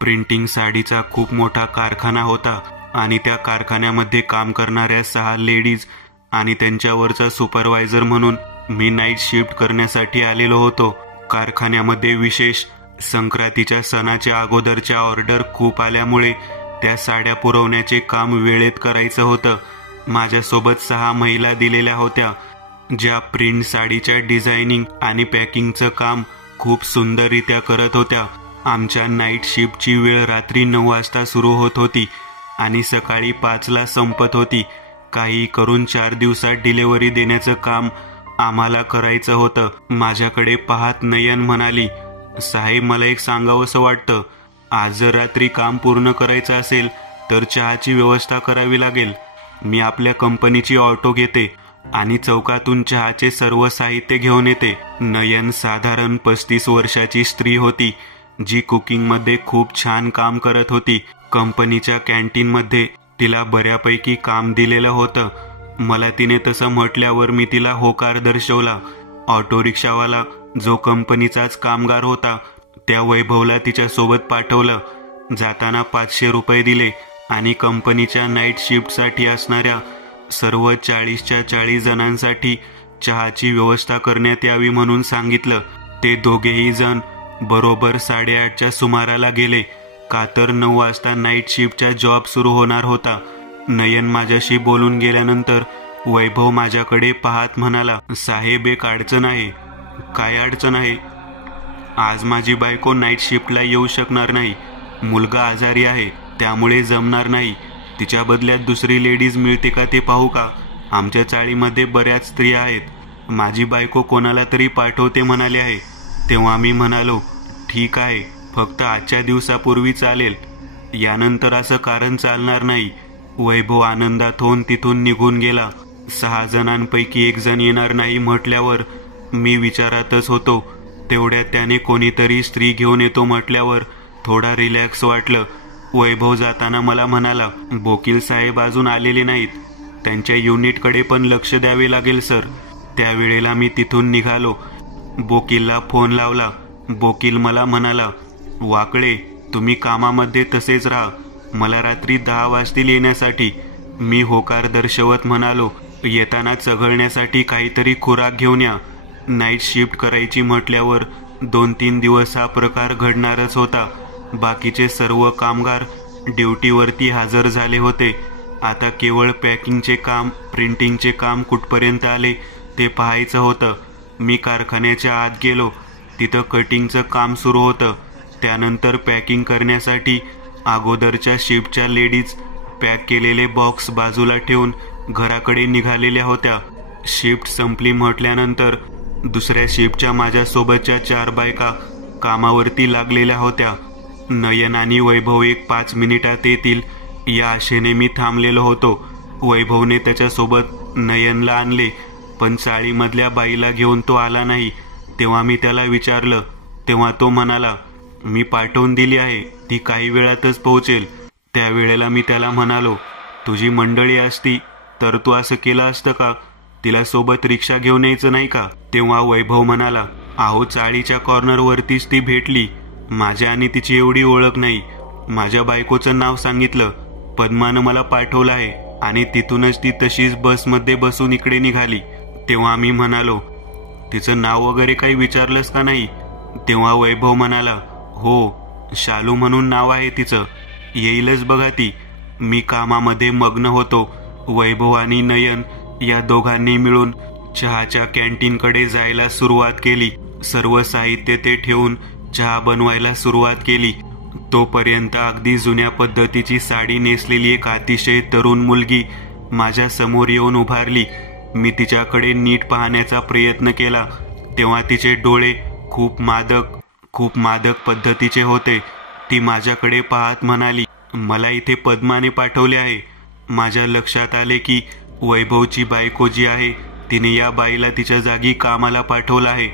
Printing साडीचा खूप मोठा कारखाना होता आणि त्या कारखान्यामध्ये काम करणाऱ्या 6 लेडीज आणि त्यांच्यावरचा सुपरवायझर म्हणून मी नाईट शिफ्ट करण्यासाठी आलेलो होतो. कारखान्यामध्ये विशेष संक्रांतीच्या सणाच्या अगोदरच्या ऑर्डर खूप आल्यामुळे त्या साड्या पुरवण्याचे काम वेळेत करायचं होतं. माझ्यासोबत 6 महिला दिलेल्या होत्या, ज्या प्रिंट साडीच्या डिझायनिंग आणि पॅकिंगचं काम खूप सुंदररित्या करत होत्या. आमच्या नाईट शिफ्टची वेळ रात्री 9 वाजता सुरू होत होती आणि सकाळी 5ला संपत होती. काही करून 4 दिवसात डिलिव्हरी देण्याचं काम आम्हाला करायचं होतं. माझ्याकडे पाहत नयन म्हणाली, साहेब मला एक सांगावंसं वाटतं, आज जर रात्री काम पूर्ण करायचं असेल तर चहाची व्यवस्था करावी लागेल. मी आपल्या कंपनीची ऑटो घेते आणि चौकातून चहाचे सर्व साहित्य घेऊन येते. नयन साधारण 35 वर्षाची स्त्री होती, जी कुकिंगमध्ये खूप छान काम करत होती. कंपनीच्या कॅन्टीनमध्ये तिला बऱ्यापैकी काम दिलेलं होतं. मला तिने तसं म्हटल्यावर मी तिला होकार दर्शवला. ऑटो रिक्षावाला जो कंपनीचाच कामगार होता, त्या वैभवला तिच्यासोबत पाठवलं. जाताना 500 रुपये दिले आणि कंपनीच्या नाईट शिफ्टसाठी असणाऱ्या सर्व 40च्या 40 जणांसाठी चहाची व्यवस्था करण्यात यावी म्हणून सांगितलं. ते दोघेही जण बरोबर 8:30च्या सुमाराला गेले, का तर 9 वाजता नाईट शिफ्टचा जॉब सुरू होणार होता. नयन माझ्याशी बोलून गेल्यानंतर वैभव माझ्याकडे पाहत म्हणाला, साहेब एक अडचण आहे. काय अडचण आहे? आज माझी बायको नाईट शिफ्टला येऊ शकणार नाही. मुलगा आजारी आहे, त्यामुळे जमणार नाही. तिच्या बदल्यात दुसरी लेडीज मिळते का ते पाहू का? आमच्या चाळीमध्ये बऱ्याच स्त्रिया आहेत. माझी बायको कोणाला तरी पाठवते म्हणाली आहे. तेव्हा मी म्हणालो, ठीक आहे, फक्त आजच्या दिवसापूर्वी चालेल, यानंतर असं कारण चालणार नाही. वैभव आनंदात होऊन तिथून निघून गेला. 6 जणांपैकी 1 जण येणार नाही म्हटल्यावर मी विचारातच होतो. तेवढ्यात त्याने कोणीतरी स्त्री घेऊन येतो म्हटल्यावर थोडा रिलॅक्स वाटलं. वैभव जाताना मला म्हणाला, बोकील साहेब अजून आलेले नाहीत, त्यांच्या युनिटकडे पण लक्ष द्यावे लागेल सर. त्यावेळेला मी तिथून निघालो. बोकीलला फोन लावला. बोकील मला म्हणाला, वाकळे तुम्ही कामामध्ये तसेच राहा, मला रात्री 10 वाजतील येण्यासाठी. मी होकार दर्शवत म्हणालो, येताना चघळण्यासाठी काहीतरी खुराक घेऊन या. नाईट शिफ्ट करायची म्हटल्यावर 2-3 दिवस हा प्रकार घडणारच होता. बाकीचे सर्व कामगार ड्युटीवरती हजर झाले होते. आता केवळ पॅकिंगचे काम, प्रिंटिंगचे काम कुठपर्यंत आले ते पाहायचं होतं. मी कारखान्याच्या आत गेलो. तिथं कटिंगचं काम सुरू होतं. त्यानंतर पॅकिंग करण्यासाठी अगोदरच्या शिफ्टच्या लेडीज पॅक केलेले बॉक्स बाजूला ठेवून घराकडे निघालेल्या होत्या. शिफ्ट संपली म्हटल्यानंतर दुसऱ्या शिफ्टच्या माझ्यासोबतच्या 4 बायका कामावरती लागलेल्या होत्या. नयन आणि वैभव एक 5 मिनिटात येतील या आशेने मी थांबलेलो होतो. वैभवने त्याच्यासोबत नयनला आणले, पण चाळीमधल्या बाईला घेऊन तो आला नाही. तेव्हा मी त्याला विचारलं, तेव्हा तो म्हणाला, मी पाठवून दिली आहे, ती काही वेळातच पोहोचेल. त्यावेळेला मी त्याला म्हणालो, तुझी मंडळी असती तर तू असं केलं असतं का? तिला सोबत रिक्षा घेऊन यायचं नाही का? तेव्हा वैभव म्हणाला, अहो चाळीच्या कॉर्नरवरतीच ती भेटली. माझ्या आणि तिची एवढी ओळख नाही. माझ्या बायकोचं नाव सांगितलं, पद्मानं मला पाठवलं आहे आणि तिथूनच ती तशीच बसमध्ये बसून इकडे निघाली. तेव्हा मी म्हणालो, तिचं नाव वगैरे काही विचारलंस का नाही? तेव्हा वैभव म्हणाला, हो शालू म्हणून नाव आहे तिचं, येईलच बघा ती. मी कामामध्ये मग्न होतो. वैभव आणि नयन या दोघांनी मिळून चहाच्या कॅन्टीनकडे जायला सुरुवात केली. सर्व साहित्य ते ठेवून चहा बनवायला सुरुवात केली. तोपर्यंत अगदी जुन्या पद्धतीची साडी नेसलेली एक अतिशय तरुण मुलगी माझ्या समोर येऊन उभारली. मी तिच्याकडे नीट पाहण्याचा प्रयत्न केला तेव्हा तिचे डोळे खूप मादक पद्धतीचे होते. ती माझ्याकडे पाहत म्हणाली, मला इथे पद्माने पाठवले आहे. माझ्या लक्षात आले की वैभवची बायको जी आहे तिने या बाईला तिच्या जागी कामाला पाठवलं आहे.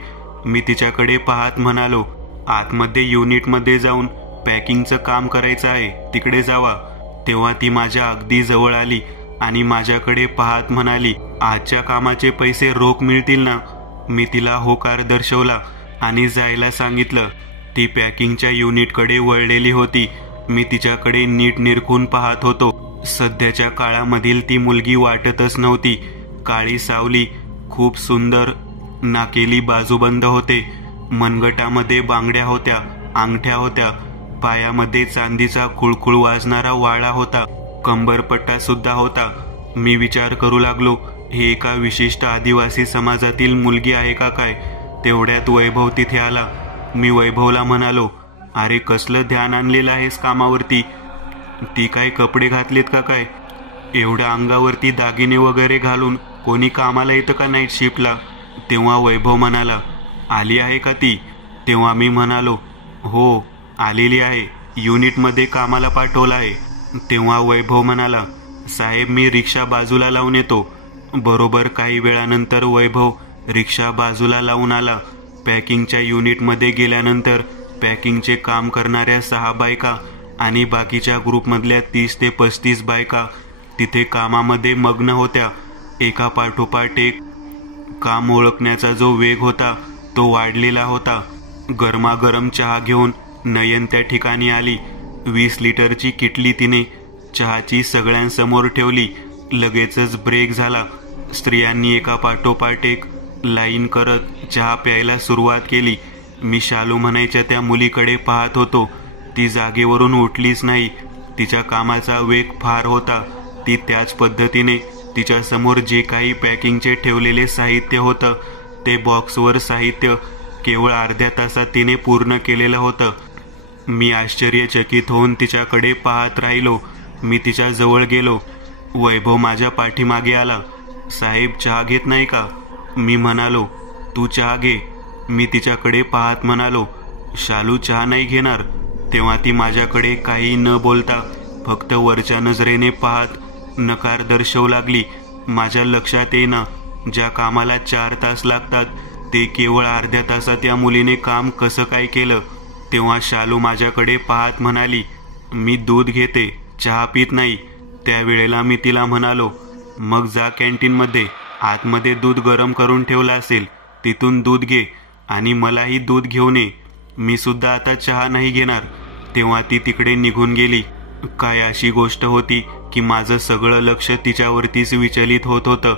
मी तिच्याकडे पाहत म्हणालो, आतमध्ये युनिटमध्ये जाऊन पॅकिंगचं काम करायचं आहे, तिकडे जावा. तेव्हा ती माझ्या अगदी जवळ आली आणि माझ्याकडे पाहत म्हणाली, आजच्या कामाचे पैसे रोख मिळतील ना? मी तिला होकार दर्शवला आणि जायला सांगितलं. ती पॅकिंगच्या युनिटकडे वळलेली होती. मी तिच्याकडे नीट निरखून पाहत होतो. सध्याच्या काळामधील ती मुलगी वाटतच नव्हती. काळी सावली, खूप सुंदर, नाकेली बाजूबंद होते, मनगटामध्ये बांगड्या होत्या, अंगठ्या होत्या, पायामध्ये चांदीचा कुळकुळ वाजणारा वाळा होता, कंबरपट्टा सुद्धा होता. मी विचार करू लागलो, ही एका विशिष्ट आदिवासी समाजातील मुलगी आहे का काय? तेवढ्यात वैभव तिथे आला. मी वैभवला म्हणालो, अरे कसलं ध्यान आणलेलं आहेस कामावरती? ती काय कपडे घातलेत का काय? एवढ्या अंगावरती दागिने वगैरे घालून कोणी कामाला येतं का नाईट शिफ्टला? तेव्हा वैभव म्हणाला, आली आहे का ती? तेव्हा मी म्हणालो, हो आलेली आहे, युनिटमध्ये कामाला पाठवलं आहे. तेव्हा वैभव म्हणाला, साहेब मी रिक्षा बाजूला लावून येतो. बरोबर काही वेळानंतर वैभव रिक्षा बाजूला लावून आला. पॅकिंगच्या युनिटमध्ये गेल्यानंतर पॅकिंगचे काम करणाऱ्या 6 बायका आणि बाकीच्या ग्रुपमधल्या 30 ते 35 बायका तिथे कामामध्ये मग्न होत्या. एका पाठोपाठ एक काम ओळखण्याचा जो वेग होता तो वाढलेला होता. गरमागरम चहा घेऊन नयन त्या ठिकाणी आली. 20 लिटरची किटली तिने चहाची सगळ्यांसमोर ठेवली. लगेचच ब्रेक झाला. स्त्रियांनी एका पाठोपाठ एक लाईन करत चहा प्यायला सुरुवात केली. मी शालू म्हणायच्या त्या मुलीकडे पाहत होतो. ती जागेवरून उठलीच नाही. तिच्या कामाचा वेग फार होता. ती त्याच पद्धतीने तिच्या समोर जे काही पॅकिंगचे ठेवलेले साहित्य होतं ते बॉक्सवर साहित्य केवळ अर्ध्या तासात तिने पूर्ण केलेलं होतं. मी आश्चर्यचकित होऊन तिच्याकडे पाहत राहिलो. मी तिच्या जवळ गेलो. वैभव माझ्या पाठीमागे आला. साहेब चहा घेत नाही का? मी म्हणालो, तू चहा घे. मी तिच्याकडे पाहत म्हणालो, शालू चहा नाही घेणार. तेव्हा ती माझ्याकडे काही न बोलता फक्त वरच्या नजरेने पाहत नकार दर्शवू लागली. माझ्या लक्षात येईना, ज्या कामाला 4 तास लागतात ते केवळ अर्ध्या तासात या मुलीने काम कसं काय केलं? तेव्हा शालू माझ्याकडे पाहत म्हणाली, मी दूध घेते, चहा पित नाही. त्यावेळेला मी तिला म्हणालो, मग जा कॅन्टीनमध्ये, आतमध्ये दूध गरम करून ठेवलं असेल, तिथून दूध घे आणि मलाही दूध घेऊन ये. मी सुद्धा आता चहा नाही घेणार. तेव्हा ती तिकडे निघून गेली. काय अशी गोष्ट होती की माझं सगळं लक्ष तिच्यावरतीच विचलित होत होतं.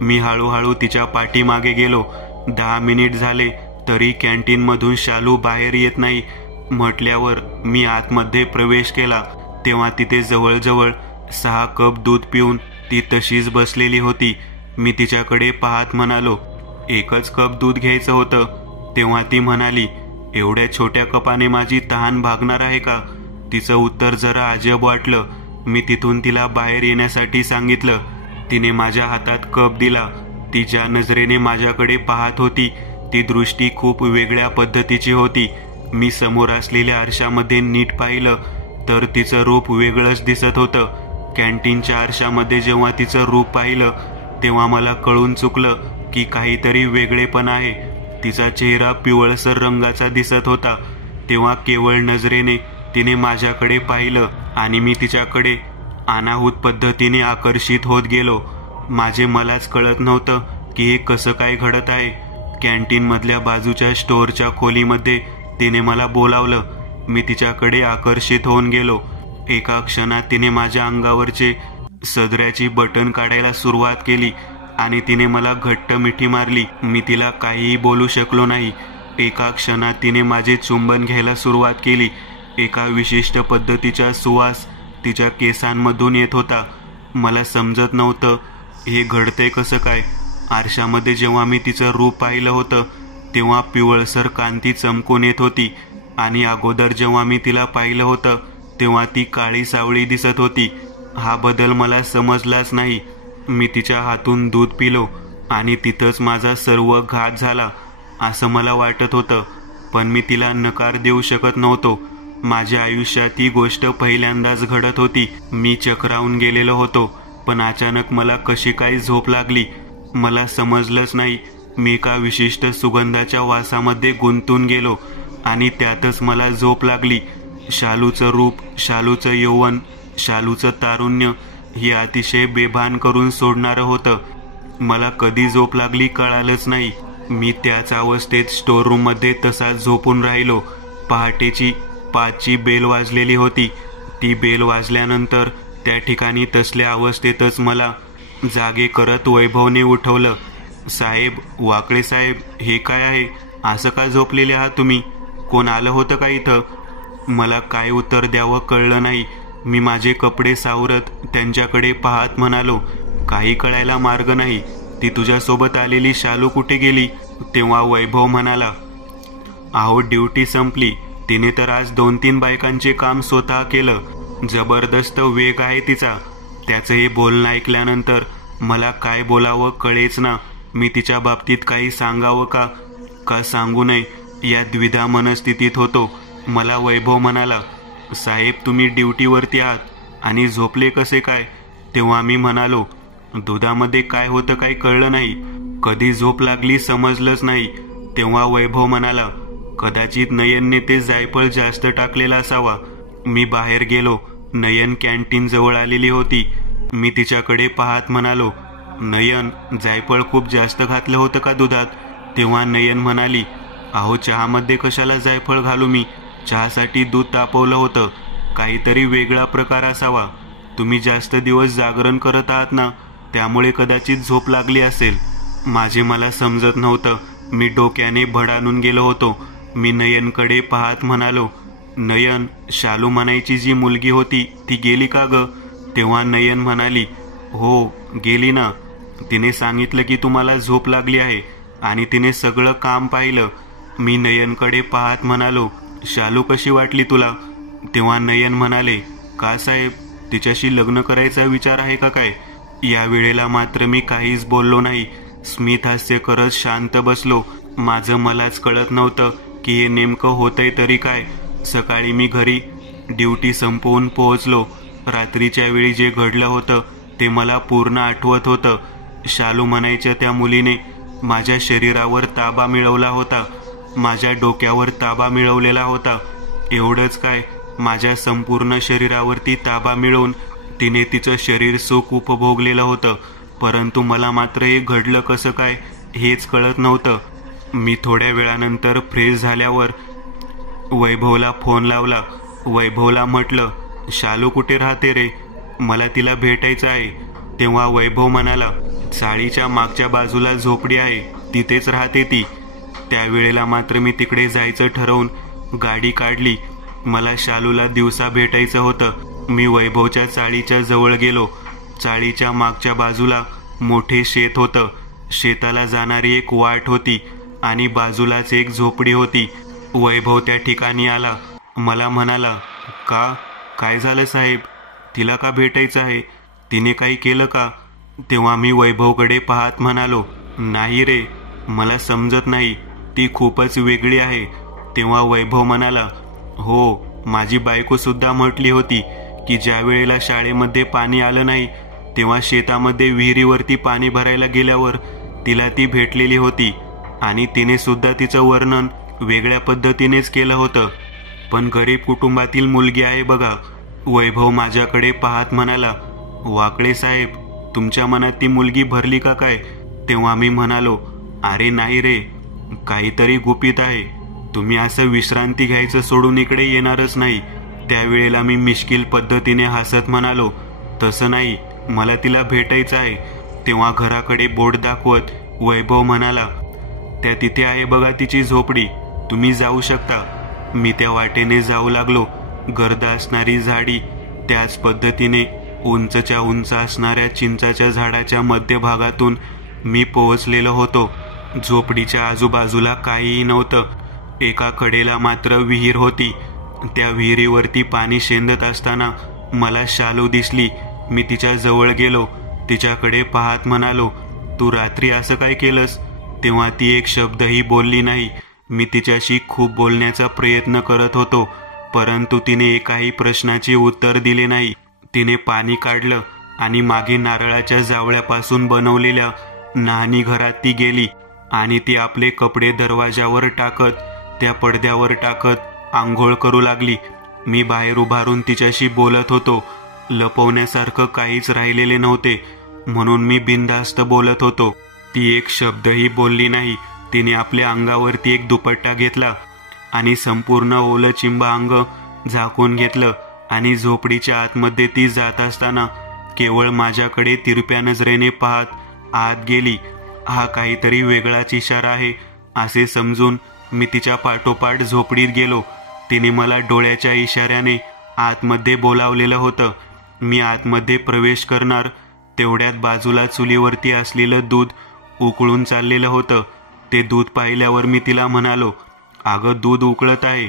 मी हळूहळू तिच्या पाठीमागे गेलो. 10 मिनिट झाले तरी कॅन्टीनमधून शालू बाहेर येत नाही म्हटल्यावर मी आतमध्ये प्रवेश केला. तेव्हा तिथे जवळजवळ 6 कप दूध पिऊन ती तशीच बसलेली होती. मी तिच्याकडे पाहत म्हणालो, एकच कप दूध घ्यायचं होतं. तेव्हा ती म्हणाली, एवढ्या छोट्या कपाने माझी तहान भागणार आहे का? तिचं उत्तर जरा अजब वाटलं. मी तिथून तिला बाहेर येण्यासाठी सांगितलं. तिने माझ्या हातात कप दिला. ती ज्या नजरेने माझ्याकडे पाहत होती ती दृष्टी खूप वेगळ्या पद्धतीची होती. मी समोर असलेल्या आरशामध्ये नीट पाहिलं तर तिचं रूप वेगळंच दिसत होतं. कॅन्टीनच्या आरशामध्ये जेव्हा तिचं रूप पाहिलं तेव्हा मला कळून चुकलं की काहीतरी वेगळेपण आहे. तिचा चेहरा पिवळसर रंगाचा दिसत होता. तेव्हा केवळ नजरेने तिने माझ्याकडे पाहिलं आणि मी तिच्याकडे अनाहूत पद्धतीने आकर्षित होत गेलो. माझे मलाच कळत नव्हतं की हे कसं काय घडत आहे. कॅन्टीनमधल्या बाजूच्या स्टोअरच्या खोलीमध्ये तिने मला बोलावलं. मी तिच्याकडे आकर्षित होऊन गेलो. एका क्षणात तिने माझ्या अंगावरचे सदऱ्याची बटन काढायला सुरुवात केली आणि तिने मला घट्ट मिठी मारली. मी तिला काहीही बोलू शकलो नाही. एका क्षणात तिने माझे चुंबन घ्यायला सुरुवात केली. एका विशिष्ट पद्धतीचा सुवास तिच्या केसांमधून येत होता. मला समजत नव्हतं हे घडते कसं काय. आरशामध्ये जेव्हा मी तिचं रूप पाहिलं होतं तेव्हा पिवळसर कांती चमकून येत होती आणि अगोदर जेव्हा मी तिला पाहिलं होतं तेव्हा ती काळी सावळी दिसत होती. हा बदल मला समजलाच नाही. मी तिच्या हातून दूध पिलो आणि तिथंच माझा सर्व घात झाला असं मला वाटत होतं. पण मी तिला नकार देऊ शकत नव्हतो. माझ्या आयुष्यात ही गोष्ट पहिल्यांदाच घडत होती. मी चक्रावून गेलेलो होतो. पण अचानक मला कशी काय झोप लागली मला समजलंच नाही. मी एका विशिष्ट सुगंधाच्या वासामध्ये गुंतून गेलो आणि त्यातच मला झोप लागली. शालूचं रूप, शालूचं यौवन, शालूचं तारुण्य हे अतिशय बेभान करून सोडणारं होतं. मला कधी झोप लागली कळालंच नाही. मी त्याच अवस्थेत स्टोअर रूममध्ये तसाच झोपून राहिलो. पहाटेची 5ची बेल वाजलेली होती. ती बेल वाजल्यानंतर त्या ठिकाणी तसल्या अवस्थेतच मला जागे करत वैभवने उठवलं. साहेब, वाकळे साहेब, हे काय आहे? असं का झोपलेले आहात तुम्ही? कोण आलं होतं का इथं? मला काय उत्तर द्यावं कळलं नाही. मी माझे कपडे सावरत त्यांच्याकडे पाहत म्हणालो, काही कळायला मार्ग नाही. ती तुझ्यासोबत आलेली शालू कुठे गेली? तेव्हा वैभव म्हणाला, अहो ड्युटी संपली. तिने तर आज 2-3 बायकांचे काम स्वतः केलं. जबरदस्त वेग आहे तिचा. त्याचं हे बोलणं ऐकल्यानंतर मला काय बोलावं कळेच ना. मी तिच्या बाबतीत काही सांगावं का सांगू नये या द्विधा मनस्थितीत होतो. मला वैभव म्हणाला, साहेब तुम्ही ड्युटीवरती आहात आणि झोपले कसे काय? तेव्हा मी म्हणालो, दुधामध्ये काय होतं काही कळलं नाही. कधी झोप लागली समजलंच नाही. तेव्हा वैभव म्हणाला, कदाचित नयनने ते जायफळ जास्त टाकलेला असावा. मी बाहेर गेलो. नयन कॅन्टीन जवळ आलेली होती. मी तिच्याकडे पाहत म्हणालो, नयन, जायफळ खूप जास्त घातलं होतं का दुधात? तेव्हा नयन म्हणाली, अहो चहामध्ये कशाला जायफळ घालू मी? चहासाठी दूध तापवलं होतं. काहीतरी वेगळा प्रकार असावा. तुम्ही जास्त दिवस जागरण करत आहात ना, त्यामुळे कदाचित झोप लागली असेल. माझे मला समजत नव्हतं. मी डोक्याने भडानून गेलो होतो. मी नयनकडे पाहत म्हणालो, नयन, शालू म्हणायची जी मुलगी होती ती गेली का ग? तेव्हा नयन म्हणाली, हो गेली ना. तिने सांगितलं की तुम्हाला झोप लागली आहे आणि तिने सगळं काम पाहिलं. मी नयनकडे पाहत म्हणालो, शालू कशी वाटली तुला? तेव्हा नयन म्हणाले, का साहेब, तिच्याशी लग्न करायचा विचार आहे का काय? या वेळेला मात्र मी काहीच बोललो नाही. स्मित हास्य करत शांत बसलो. माझं मलाच कळत नव्हतं की हे नेमकं होतंय तरी काय. सकाळी मी घरी ड्युटी संपवून पोहोचलो. रात्रीच्या वेळी जे घडलं होतं ते मला पूर्ण आठवत होतं. शालू म्हणायच्या त्या मुलीने माझ्या शरीरावर ताबा मिळवला होता. माझ्या डोक्यावर ताबा मिळवलेला होता. एवढंच काय, माझ्या संपूर्ण शरीरावरती ताबा मिळवून तिने तिचं शरीर सुख उपभोगलेलं होतं. परंतु मला मात्र हे घडलं कसं काय हेच कळत नव्हतं. मी थोड्या वेळानंतर फ्रेश झाल्यावर वैभवला फोन लावला. वैभवला म्हटलं, शालू कुठे राहते रे? मला तिला भेटायचं आहे. तेव्हा वैभव म्हणाला, चाळीच्या मागच्या बाजूला झोपडी आहे, तिथेच राहते ती. त्यावेळेला मात्र मी तिकडे जायचं ठरवून गाडी काढली. मला शालूला दिवसा भेटायचं होतं. मी वैभवच्या चाळीच्या जवळ गेलो. चाळीच्या मागच्या बाजूला मोठे शेत होतं. शेताला जाणारी एक वाट होती आणि बाजूलाच एक झोपडी होती. वैभव त्या ठिकाणी आला. मला म्हणाला, काय झालं साहेब? तिला का भेटायचं आहे? तिने काही केलं का? तेव्हा मी वैभवकडे पाहत म्हणालो, नाही रे, मला समजत नाही. ती खूपच वेगळी आहे. तेव्हा वैभव म्हणाला, हो, माझी बायको सुद्धा म्हटली होती की ज्या वेळेला शाळेमध्ये पाणी आलं नाही तेव्हा शेतामध्ये विहिरीवरती पाणी भरायला गेल्यावर तिला ती भेटलेली होती आणि तिने सुद्धा तिचं वर्णन वेगळ्या पद्धतीनेच केलं होतं. पण गरीब कुटुंबातील मुलगी आहे बघा. वैभव माझ्याकडे पाहत म्हणाला, वाकळे साहेब, तुमच्या मनात ती मुलगी भरली का काय? तेव्हा मी म्हणालो, अरे नाही रे, काहीतरी गुपित आहे. तुम्ही असं विश्रांती घ्यायचं सोडून इकडे येणारच नाही. त्यावेळेला मी मिश्किल पद्धतीने हसत म्हणालो, तसं नाही, मला तिला भेटायचं आहे. तेव्हा घराकडे बोट दाखवत वैभव म्हणाला, त्या तिथे आहे बघा तिची झोपडी, तुम्ही जाऊ शकता. मी त्या वाटेने जाऊ लागलो. गर्द असणारी झाडी, त्याच पद्धतीने उंचच्या उंच असणाऱ्या चिंचाच्या झाडाच्या मध्यभागातून मी पोहोचलेलो होतो. झोपडीच्या आजूबाजूला काहीही नव्हतं. एका कडेला मात्र विहीर होती. त्या विहिरीवरती पाणी शेंदत असताना मला शालू दिसली. मी तिच्या जवळ गेलो. तिच्याकडे पाहत म्हणालो, तू रात्री असं काय केलंस? तेव्हा ती एक शब्दही बोलली नाही. मी तिच्याशी खूप बोलण्याचा प्रयत्न करत होतो, परंतु तिने एकाही प्रश्नाचे उत्तर दिले नाही. तिने पाणी काढलं आणि मागे नारळाच्या जावळ्यापासून बनवलेल्या न्हाणी घरात ती गेली आणि ती आपले कपडे दरवाजावर टाकत, त्या पडद्यावर टाकत आंघोळ करू लागली. मी बाहेर उभारून तिच्याशी बोलत होतो. लपवण्यासारखं काहीच राहिलेले नव्हते, म्हणून मी बिनधास्त बोलत होतो. ती एक शब्दही बोलली नाही. तिने आपल्या अंगावरती एक दुपट्टा घेतला आणि संपूर्ण ओलं चिंब अंग झाकून घेतलं आणि झोपडीच्या आतमध्ये ती जात असताना केवळ माझ्याकडे तिरप्या नजरेने पाहत आत गेली. हा काहीतरी वेगळाच इशारा आहे असे समजून मी तिच्या पाठोपाठ झोपडीत गेलो. तिने मला डोळ्याच्या इशाऱ्याने आतमध्ये बोलावलेलं होतं. मी आतमध्ये प्रवेश करणार तेवढ्यात बाजूला चुलीवरती असलेलं दूध उकळून चाललेलं होतं. ते दूध पाहिल्यावर मी तिला म्हणालो, अगं दूध उकळत आहे.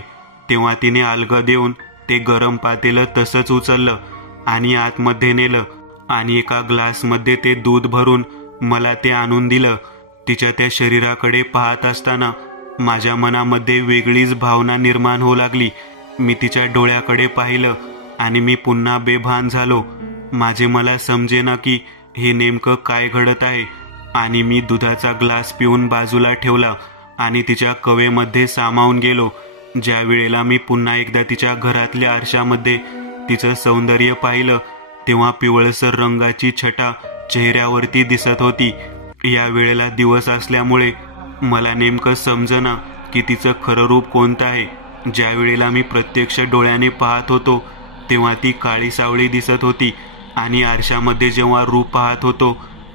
तेव्हा तिने अलगद देऊन ते गरम पातेलं तसंच उचललं आणि आतमध्ये नेलं आणि एका ग्लासमध्ये ते दूध भरून मला ते आणून दिलं. तिच्या त्या शरीराकडे पाहत असताना माझ्या मनामध्ये वेगळीच भावना निर्माण होऊ लागली. मी तिच्या डोळ्याकडे पाहिलं आणि मी पुन्हा बेभान झालो. माझे मला समजेना की हे नेमकं काय घडत आहे. आणि मी दुधाचा ग्लास पिऊन बाजूला ठेवला आणि तिच्या कवेमध्ये सामावून गेलो. ज्या वेळेला मी पुन्हा एकदा तिच्या घरातल्या आरशामध्ये तिचं सौंदर्य पाहिलं तेव्हा पिवळसर रंगाची छटा चेहऱ्यावरती दिसत होती. या वेळेला दिवस असल्यामुळे मला नेमकं समजना की तिचं खरं रूप कोणतं आहे. ज्या वेळेला मी प्रत्यक्ष डोळ्याने पाहत होतो तेव्हा ती काळी सावळी दिसत होती आणि आरशामध्ये जेव्हा रूप पाहत होतो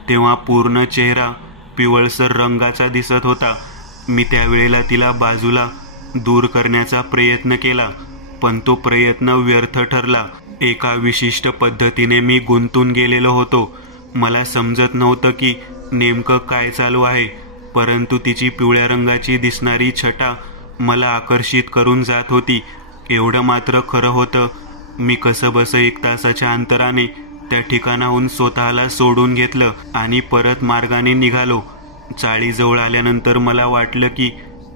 तेव्हा पूर्ण चेहरा पिवळसर रंगाचा दिसत होता. मी त्यावेळेला तिला बाजूला दूर करण्याचा प्रयत्न केला, पण तो प्रयत्न व्यर्थ ठरला. एका विशिष्ट पद्धतीने मी गुंतून गेलेलो होतो. मला समजत नव्हतं की नेमकं काय चालू आहे, परंतु तिची पिवळ्या रंगाची दिसणारी छटा मला आकर्षित करून जात होती. एवढं मात्र खरं होतं, मी कसंबसं 1 तासाच्या अंतराने त्या ठिकाणाहून स्वतःला सोडून घेतलं आणि परत मार्गाने निघालो. चाळीजवळ आल्यानंतर मला वाटलं की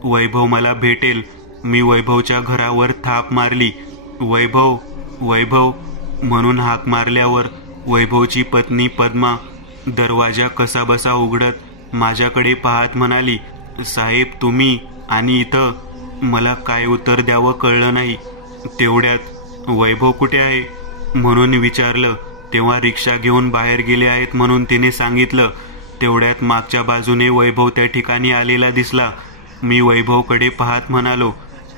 वैभव मला भेटेल. मी वैभवच्या घरावर थाप मारली. वैभव, वैभव म्हणून हाक मारल्यावर वैभवची पत्नी पद्मा दरवाजा कसाबसा उघडत माझ्याकडे पाहत म्हणाली, साहेब तुम्ही आणि इथं? मला काय उत्तर द्यावं कळलं नाही. तेवढ्यात वैभव कुठे आहे म्हणून विचारलं तेव्हा रिक्षा घेऊन बाहेर गेले आहेत म्हणून तिने सांगितलं. तेवढ्यात मागच्या बाजूने वैभव त्या ठिकाणी आलेला दिसला. मी वैभवकडे पाहत म्हणालो,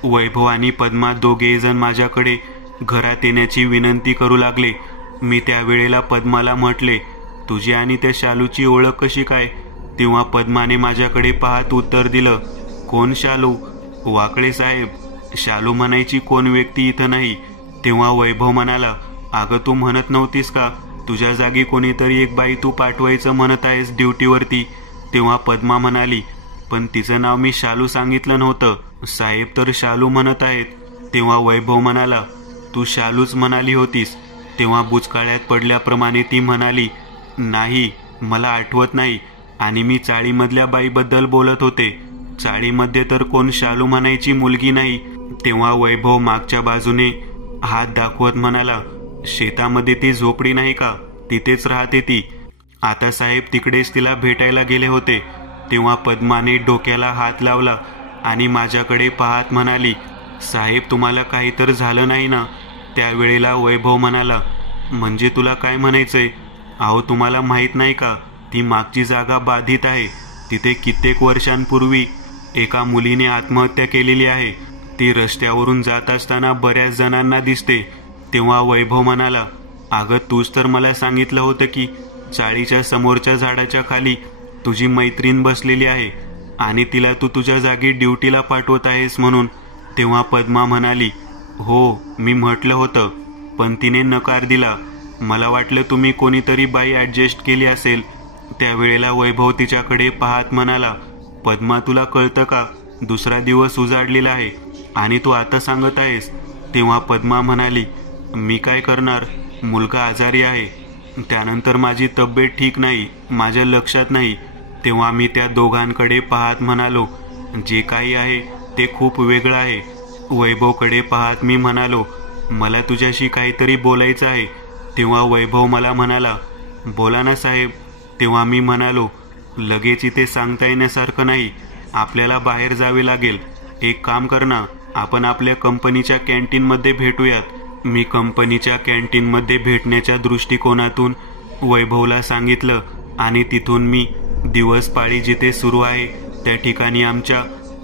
वैभव आणि पद्मा दोघेही जण माझ्याकडे घरात येण्याची विनंती करू लागले. मी त्यावेळेला पद्माला म्हटले, तुझी आणि त्या शालूची ओळख कशी काय? तेव्हा पद्माने माझ्याकडे पाहत उत्तर दिलं, कोण शालू? वाकळे साहेब. शालू म्हणायची कोण व्यक्ती इथं नाही. तेव्हा वैभव म्हणाला, अगं तू म्हणत नव्हतीस का तुझ्या जागी कोणीतरी एक बाई तू पाठवायचं म्हणत आहेस ड्युटीवरती? तेव्हा पद्मा म्हणाली, पण तिचं नाव मी शालू सांगितलं नव्हतं. साहेब तर शालू म्हणत आहेत. तेव्हा वैभव म्हणाला, तू शालूच म्हणाली होतीस. तेव्हा बुचकाळ्यात पडल्याप्रमाणे ती म्हणाली, नाही मला आठवत नाही आणि मी चाळीमधल्या बाईबद्दल बोलत होते. चाळीमध्ये तर कोण शालू म्हणायची मुलगी नाही. तेव्हा वैभव मागच्या बाजूने हात दाखवत म्हणाला, शेतामध्ये ती झोपडी नाही का, तिथेच राहते ती. आता साहेब तिकडेच तिला भेटायला गेले होते. तेव्हा पद्माने डोक्याला हात लावला आणि माझ्याकडे पाहत म्हणाली, साहेब तुम्हाला काही तर झालं नाही ना? त्यावेळेला वैभव म्हणाला, म्हणजे तुला काय म्हणायचंय? अहो तुम्हाला माहीत नाही का, ती मागची जागा बाधित आहे. तिथे कित्येक वर्षांपूर्वी एका मुलीने आत्महत्या केलेली आहे. ती रस्त्यावरून जात असताना बऱ्याच जणांना दिसते. तेव्हा वैभव म्हणाला, अगं तूच तर मला सांगितलं होतं की चाळीच्या समोरच्या झाडाच्या खाली तुझी मैत्रीण बसलेली आहे आणि तिला तू तुझ्या जागी ड्युटीला पाठवत आहेस म्हणून. तेव्हा पद्मा म्हणाली, हो मी म्हटलं होतं, पण तिने नकार दिला. मला वाटलं तुम्ही कोणीतरी बाई ॲडजस्ट केली असेल. त्यावेळेला वैभव तिच्याकडे पाहत म्हणाला, पद्मा तुला कळतं का, दुसरा दिवस उजाडलेला आहे आणि तू आता सांगत आहेस? तेव्हा पद्मा म्हणाली, मी काय करणार, मुलगा आजारी आहे, त्यानंतर माझी तब्येत ठीक नाही, माझ्या लक्षात नाही. तेव्हा मी त्या दोघांकडे पाहत म्हणालो, जे काही आहे ते खूप वेगळं आहे. वैभवकडे पाहत मी म्हणालो, मला तुझ्याशी काहीतरी बोलायचं आहे. तेव्हा वैभव मला म्हणाला, बोला ना साहेब. तेव्हा मी म्हणालो, लगेच इथे सांगता येण्यासारखं नाही, आपल्याला बाहेर जावे लागेल. एक काम कर ना, आपण आपल्या कंपनीच्या कॅन्टीनमध्ये भेटूयात. मी कंपनीच्या कॅन्टीनमध्ये भेटण्याच्या दृष्टिकोनातून वैभवला सांगितलं आणि तिथून मी दिवस पाळी जिथे सुरू आहे त्या ठिकाणी आमच्या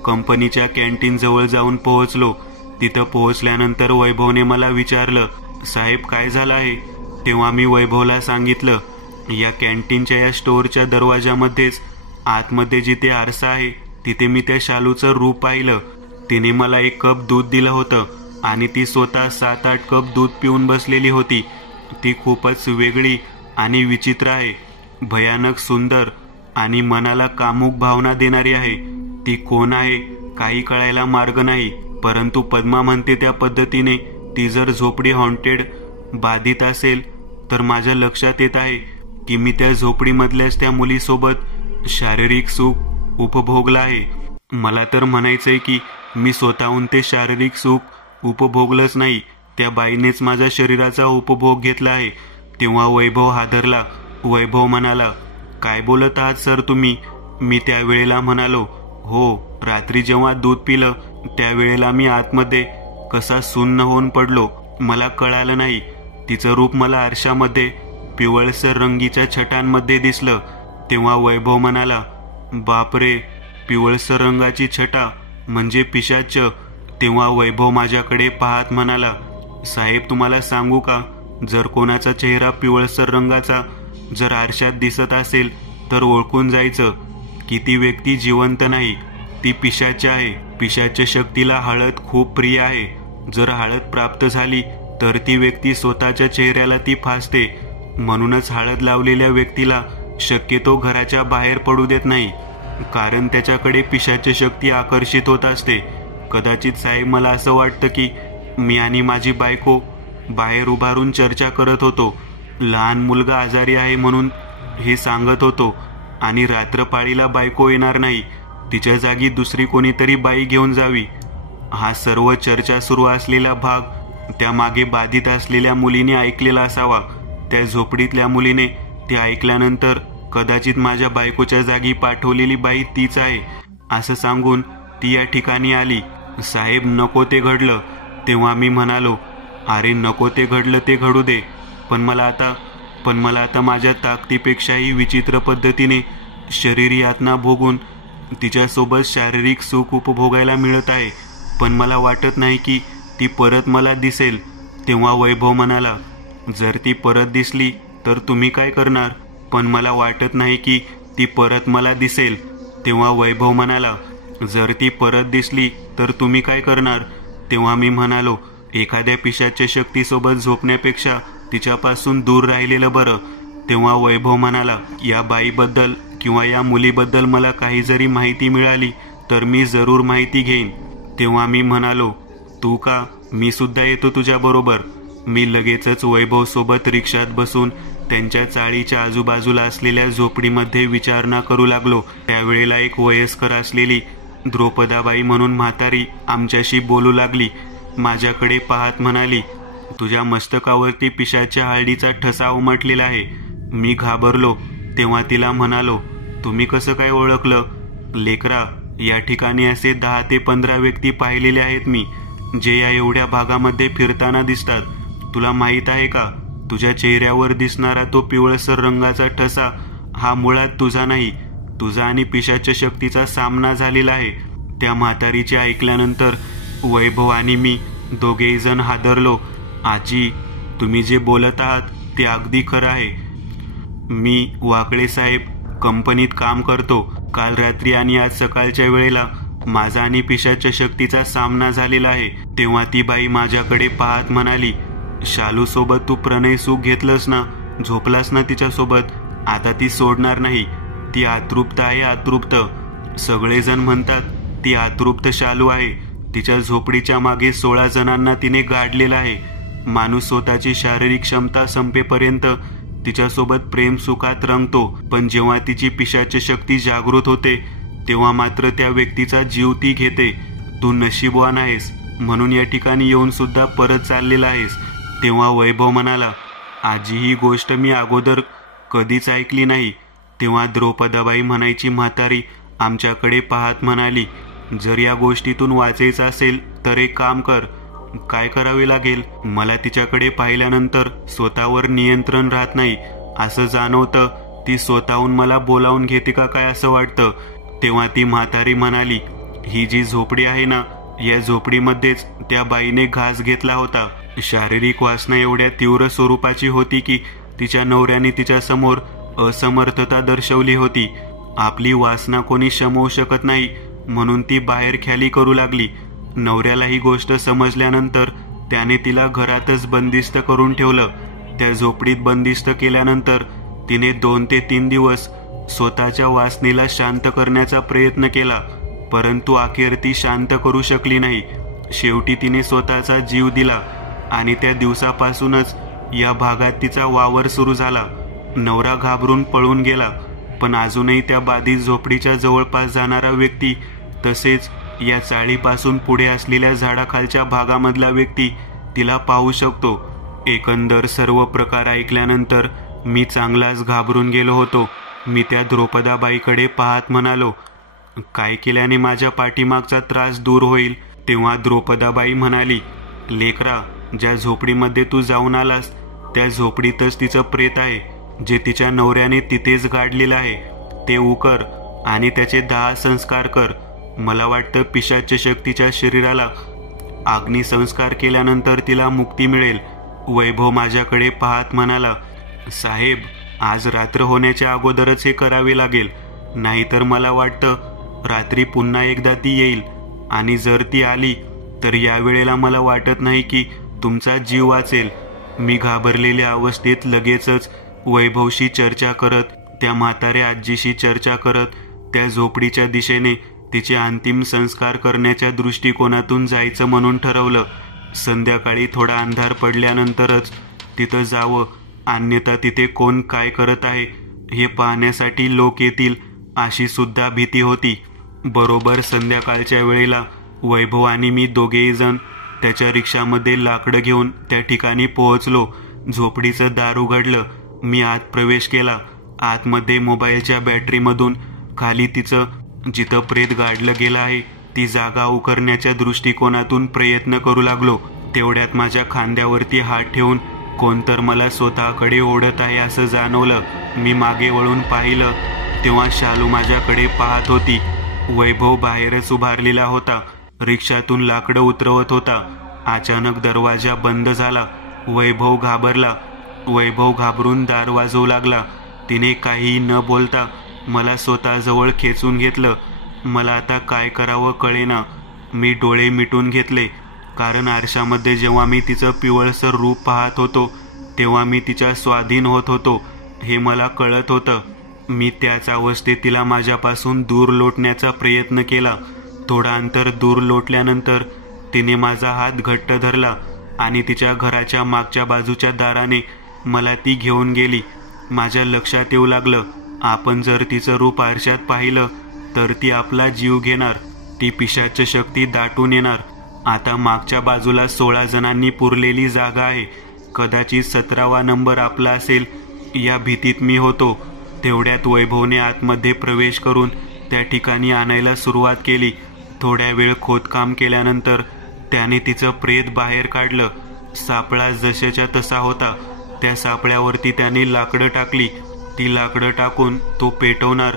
कंपनीच्या कॅन्टीन जवळ जाऊन पोहोचलो. तिथं पोहोचल्यानंतर वैभवने मला विचारलं, साहेब काय झालं आहे? तेव्हा मी वैभवला सांगितलं, या कॅन्टीनच्या या स्टोअरच्या दरवाजामध्येच आतमध्ये जिथे आरसा आहे तिथे मी त्या शालूचं रूप पाहिलं. तिने मला 1 कप दूध दिलं होतं आणि ती स्वतः 7-8 कप दूध पिऊन बसलेली होती. ती खूपच वेगळी आणि विचित्र आहे, भयानक सुंदर आणि मनाला कामुक भावना देणारी आहे. ती कोण आहे काही कळायला मार्ग नाही, परंतु पद्मा म्हणते त्या पद्धतीने ती जर झोपडी हॉन्टेड बाधित असेल तर माझ्या लक्षात येत आहे की मी त्या झोपडीमधल्याच त्या मुलीसोबत शारीरिक सुख उपभोगलं आहे. मला तर म्हणायचंय की मी स्वतःहून ते शारीरिक सुख उपभोगलंच नाही, त्या बाईनेच माझ्या शरीराचा उपभोग घेतला आहे. तेव्हा वैभव हादरला. वैभव म्हणाला, काय बोलत आहात सर तुम्ही? मी त्यावेळेला म्हणालो, हो, रात्री जेव्हा दूध पिलं त्यावेळेला मी आतमध्ये कसा सुन्न होऊन पडलो. मला कळालं नाही. तिचं रूप मला आरशामध्ये पिवळसर रंगीच्या छटांमध्ये दिसलं. तेव्हा वैभव म्हणाला, बापरे, पिवळसर रंगाची छटा म्हणजे पिशाच. तेव्हा वैभव माझ्याकडे पाहत म्हणाला, साहेब तुम्हाला सांगू का, जर कोणाचा चेहरा पिवळसर रंगाचा जर आरशात दिसत असेल तर ओळखून जायचं की ती व्यक्ती जिवंत नाही, ती पिशाच आहे. पिशाच शक्तीला हळद खूप प्रिय आहे. जर हळद प्राप्त झाली तर ती व्यक्ती स्वतःच्या चेहऱ्याला ती फासते. म्हणूनच हळद लावलेल्या व्यक्तीला शक्यतो घराच्या बाहेर पडू देत नाही, कारण त्याच्याकडे पिशाच शक्ती आकर्षित होत असते. कदाचित साहेब मला असं वाटतं की मी आणि माझी बायको बाहेर उभारून चर्चा करत होतो. लहान मुलगा आजारी आहे म्हणून हे सांगत होतो आणि रात्रपाळीला बायको येणार नाही, तिच्या जागी दुसरी कोणीतरी बाई घेऊन जावी. हा सर्व चर्चा सुरू असलेला भाग त्या मागे बाधित असलेल्या मुलीने ऐकलेला असावा. त्या झोपडीतल्या मुलीने ते ऐकल्यानंतर कदाचित माझ्या बायकोच्या जागी पाठवलेली बाई तीच आहे असं सांगून ती या ठिकाणी आली. साहेब नको ते घडलं. तेव्हा मी म्हणालो, अरे नको ते घडलं ते घडू दे, पण मला आता माझ्या ताकदीपेक्षाही विचित्र पद्धतीने शरीर यातना भोगून तिच्यासोबत शारीरिक सुख उपभोगायला मिळत आहे. पण मला वाटत नाही की ती परत मला दिसेल. तेव्हा वैभव म्हणाला, जर ती परत दिसली तर तुम्ही काय करणार? पण मला वाटत नाही की ती परत मला दिसेल. तेव्हा वैभव म्हणाला, जर ती परत दिसली तर तुम्ही काय करणार? तेव्हा मी म्हणालो, एखाद्या पिशाच्या शक्तीसोबत झोपण्यापेक्षा तिच्यापासून दूर राहिलेलं बरं. तेव्हा वैभव म्हणाला, या बाईबद्दल किंवा या मुलीबद्दल मला काही जरी माहिती मिळाली तर मी जरूर माहिती घेईन. तेव्हा मी म्हणालो, तू का? मी सुद्धा येतो तुझ्याबरोबर. मी लगेचच वैभव सोबत रिक्षात बसून त्यांच्या चाळीच्या आजूबाजूला असलेल्या झोपडीमध्ये विचारणा करू लागलो. त्यावेळेला एक वयस्कर असलेली द्रौपदाबाई म्हणून म्हातारी आमच्याशी बोलू लागली. माझ्याकडे पाहत म्हणाली, तुझ्या मस्तकावरती पिशाच्या हळदीचा ठसा उमटलेला आहे. मी घाबरलो. तेव्हा तिला म्हणालो, तुम्ही कसं काय ओळखलं? लेकरा, या ठिकाणी असे 10 ते 15 व्यक्ती पाहिलेले आहेत मी, जे या एवढ्या भागामध्ये फिरताना दिसतात. तुला माहित आहे का, तुझ्या चेहऱ्यावर दिसणारा तो पिवळसर रंगाचा ठसा हा मुळात तुझा नाही, तुझा आणि पिशाच्या शक्तीचा सामना झालेला आहे. त्या म्हातारीचे ऐकल्यानंतर वैभव आणि मी दोघेही जण हादरलो. आजी, तुम्ही जे बोलत आहात ते अगदी खरं आहे. मी वाकळे साहेब कंपनीत काम करतो. काल रात्री आणि आज सकाळच्या वेळेला माझा आणि पिशाच्या शक्तीचा सामना झालेला आहे. तेव्हा ती बाई माझ्याकडे पाहत म्हणाली, शालू सोबत तू प्रणय सुख घेतलंस ना, झोपलास ना तिच्यासोबत, आता ती सोडणार नाही. ती अतृप्त आहे, अतृप्त. सगळेजण म्हणतात ती अतृप्त शालू आहे. तिच्या झोपडीच्या मागे 16 जणांना तिने गाडलेलं आहे. माणूस स्वतःची शारीरिक क्षमता संपेपर्यंत तिच्यासोबत प्रेम सुखात रंगतो, पण जेव्हा तिची पिशाची शक्ती जागृत होते तेव्हा मात्र त्या व्यक्तीचा जीव ती घेते. तू नशीबवान आहेस, म्हणून या ठिकाणी येऊन सुद्धा परत चाललेला आहेस. तेव्हा वैभव म्हणाला, आजी, ही गोष्ट मी अगोदर कधीच ऐकली नाही. तेव्हा द्रौपदाबाई म्हणायची म्हातारी आमच्याकडे पाहत म्हणाली, जर या गोष्टीतून वाचायचं असेल तर एक काम कर. काय करावे लागेल? मला तिच्याकडे पाहिल्यानंतर स्वतःवर नियंत्रण राहत नाही असं जाणवतं. ती स्वतःहून मला बोलावून घेते का काय असं वाटतं. तेव्हा ती म्हातारी म्हणाली, ही जी झोपडी आहे ना, या झोपडीमध्येच त्या बाईने घास घेतला होता. शारीरिक वासना एवढ्या तीव्र स्वरूपाची होती की तिच्या नवऱ्याने तिच्या समोर असमर्थता दर्शवली होती. आपली वासना कोणी शमवू शकत नाही म्हणून ती बाहेर ख्याली करू लागली. नवऱ्याला ही गोष्ट समजल्यानंतर त्याने तिला घरातच बंदिस्त करून ठेवलं. त्या झोपडीत बंदिस्त केल्यानंतर तिने 2 ते 3 दिवस स्वतःच्या वासनेला शांत करण्याचा प्रयत्न केला, परंतु अखेर ती शांत करू शकली नाही. शेवटी तिने स्वतःचा जीव दिला आणि त्या दिवसापासूनच या भागात तिचा वावर सुरू झाला. नवरा घाबरून पळून गेला, पण अजूनही त्या बाधित झोपडीच्या जवळपास जाणारा व्यक्ती तसेच या चाळीपासून पुढे असलेल्या झाडाखालच्या भागामधला व्यक्ती तिला पाहू शकतो. एकंदर सर्व प्रकार ऐकल्यानंतर मी चांगलाच घाबरून गेलो होतो. मी त्या द्रौपदाबाईकडे पाहत म्हणालो, काय केल्याने माझ्या पाठीमागचा त्रास दूर होईल? तेव्हा द्रौपदाबाई म्हणाली, लेकरा, ज्या झोपडीमध्ये तू जाऊन आलास त्या झोपडीतच तिचं प्रेत आहे, जे तिच्या नवऱ्याने तिथेच गाडलेलं आहे. ते उकर आणि त्याचे 10 संस्कार कर. मला वाटतं पिशाच्य शक्तीच्या शरीराला अग्निसंस्कार केल्यानंतर तिला मुक्ती मिळेल. वैभव माझ्याकडे पाहत म्हणाला, साहेब, आज रात्र होण्याच्या अगोदरच हे करावे लागेल, नाहीतर मला वाटतं रात्री पुन्हा एकदा ती येईल. आणि जर ती आली तर यावेळेला मला वाटत नाही की तुमचा जीव वाचेल. मी घाबरलेल्या अवस्थेत लगेचच वैभवशी चर्चा करत, त्या म्हाताऱ्या आजीशी चर्चा करत त्या झोपडीच्या दिशेने तिचे अंतिम संस्कार करण्याच्या दृष्टिकोनातून जायचं म्हणून ठरवलं. संध्याकाळी थोडा अंधार पडल्यानंतरच तिथं जावं, अन्यथा तिथे कोण काय करत आहे हे पाहण्यासाठी लोक येतील अशी सुद्धा भीती होती. बरोबर संध्याकाळच्या वेळेला वैभव आणि मी दोघेही जण त्याच्या रिक्षामध्ये लाकडं घेऊन त्या ठिकाणी पोहोचलो. झोपडीचं दार उघडलं. मी आत प्रवेश केला. आतमध्ये मोबाईलच्या बॅटरीमधून खाली तिचं जिथं प्रेत गाडलं गेलं आहे ती जागा उकरण्याच्या दृष्टिकोनातून प्रयत्न करू लागलो. तेवढ्यात माझ्या खांद्यावरती हात ठेवून कोणतर मला स्वतःकडे ओढत आहे असं जाणवलं. मी मागे वळून पाहिलं तेव्हा शालू माझ्याकडे पाहत होती. वैभव बाहेरच उभारलेला होता. रिक्षातून लाकडं उतरवत होता. अचानक दरवाजा बंद झाला. वैभव घाबरला. वैभव घाबरून दार वाजवू लागला. तिने काहीही न बोलता मला स्वतःजवळ खेचून घेतलं. मला आता काय करावं कळेना. मी डोळे मिटून घेतले, कारण आरशामध्ये जेव्हा मी तिचं पिवळसर रूप पाहत होतो तेव्हा मी तिच्या स्वाधीन होत होतो हे मला कळत होतं. मी त्याच अवस्थेत तिला माझ्यापासून दूर लोटण्याचा प्रयत्न केला. थोडा अंतर दूर लोटल्यानंतर तिने माझा हात घट्ट धरला आणि तिच्या घराच्या मागच्या बाजूच्या दाराने मला ती घेऊन गेली. माझ्या लक्षात येऊ लागलं, आपण जर तिचं रूप आरशात पाहिलं तर ती आपला जीव घेणार. ती पिशाच्य शक्ती दाटून येणार. आता मागच्या बाजूला 16 जणांनी पुरलेली जागा आहे. कदाचित 17वा नंबर आपला असेल या भीतीत मी होतो. तेवढ्यात वैभवने आतमध्ये प्रवेश करून त्या ठिकाणी आणायला सुरुवात केली. थोड्या वेळ खोदकाम केल्यानंतर त्याने तिचं प्रेत बाहेर काढलं. सापळा जशाच्या तसा होता. त्या सापळ्यावरती त्याने लाकडं टाकली. ती लाकडं टाकून तो पेटवणार.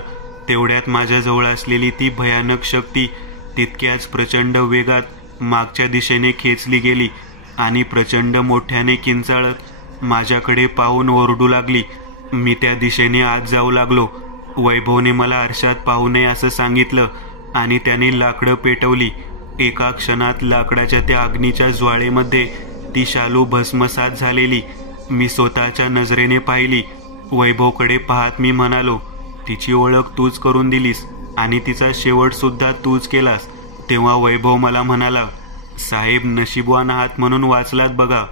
तेवढ्यात माझ्याजवळ असलेली ती भयानक शक्ती तितक्याच प्रचंड वेगात मागच्या दिशेने खेचली गेली आणि प्रचंड मोठ्याने किंचाळत माझ्याकडे पाहून ओरडू लागली. मी त्या दिशेने आत जाऊ लागलो. वैभवने मला आरशात पाहू नये असं सांगितलं आणि त्याने लाकडं पेटवली. एका क्षणात लाकडाच्या त्या अग्नीच्या ज्वाळेमध्ये ती शालू भस्मसात झालेली मी स्वतःच्या नजरेने पाहिली. वैभवकडे पाहत मी म्हणालो, तिची ओळख तूच करून दिलीस आणि तिचा शेवट सुद्धा तूच केलास. तेव्हा वैभव मला म्हणाला, साहेब, नशीबवान आहात म्हणून वाचलात बघा.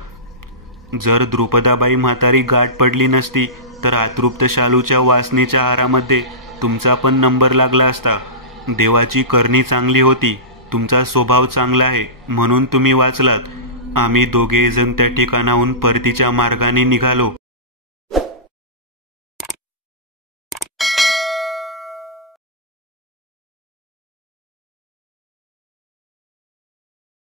जर द्रुपदाबाई म्हातारी गाठ पडली नसती तर अतृप्त शालूच्या वासनेच्या आहारामध्ये तुमचा पण नंबर लागला असता. देवाची करणी चांगली होती. तुमचा स्वभाव चांगला आहे म्हणून तुम्ही वाचलात. आम्ही दोघे जण त्या ठिकाणाहून परतीच्या मार्गाने निघालो.